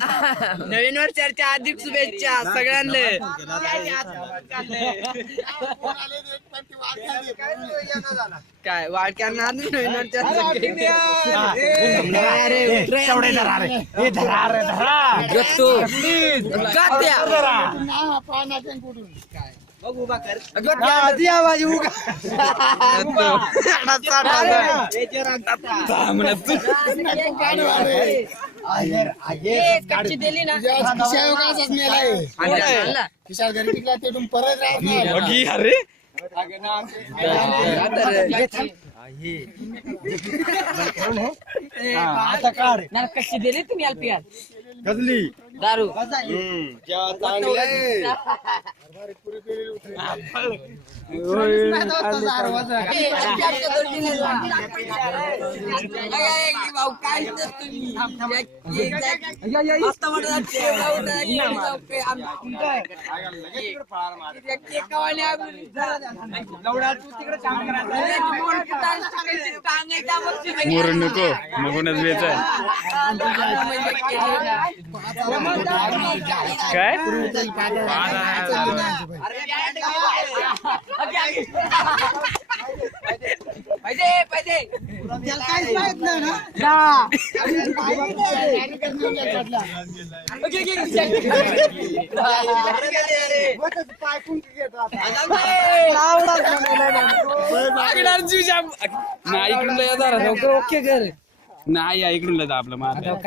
नवीन वर्षाच्या हार्दिक शुभेच्छा सगळ्यांना. काय वाटक्यांना नवीन कच्ची दिली ना खिशात घरी टिकला ते परत अरे आता काढ कशी दिली तुम्ही एलपीआर कसली दारू मोर नको नको वेच काय नाही इकडून ओके कर नाही इकडून आपलं मार